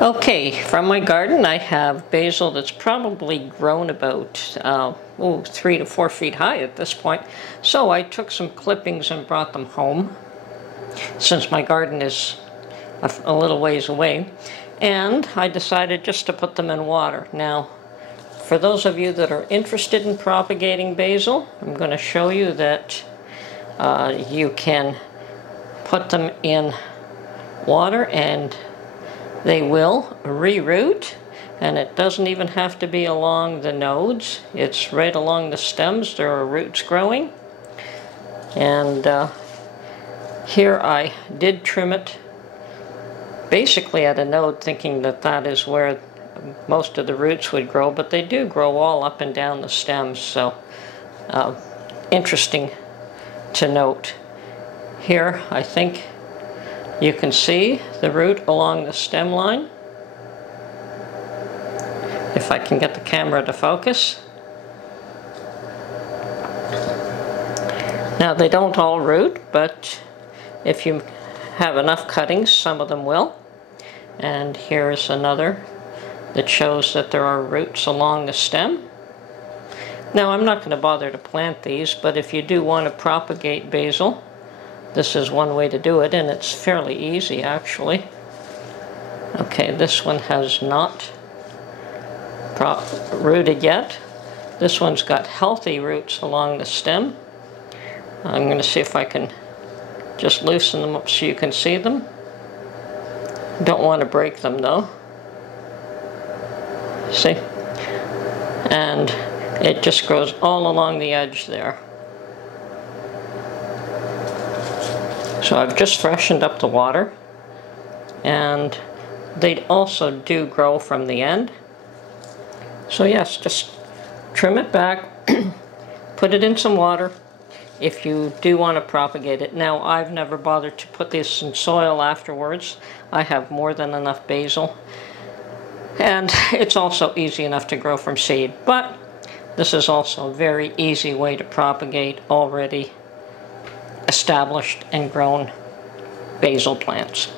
Okay, from my garden I have basil that's probably grown about 3 to 4 feet high at this point. So I took some clippings and brought them home, since my garden is a little ways away, and I decided just to put them in water. Now, for those of you that are interested in propagating basil, I'm going to show you that you can put them in water and they will reroot, and it doesn't even have to be along the nodes. It's right along the stems. There are roots growing. And here I did trim it basically at a node, thinking that that is where most of the roots would grow, but they do grow all up and down the stems, so interesting to note. Here I think you can see the root along the stem line, if I can get the camera to focus. Now they don't all root, but if you have enough cuttings, some of them will. And here's another that shows that there are roots along the stem. Now I'm not going to bother to plant these, but if you do want to propagate basil, this is one way to do it, and it's fairly easy actually. Okay, this one has not rooted yet. This one's got healthy roots along the stem. I'm going to see if I can just loosen them up so you can see them. Don't want to break them though. See? And it just grows all along the edge there. So I've just freshened up the water, and they also do grow from the end. So yes, just trim it back, put it in some water if you do want to propagate it. Now I've never bothered to put this in soil afterwards. I have more than enough basil, and it's also easy enough to grow from seed. But this is also a very easy way to propagate already established and grown basil plants.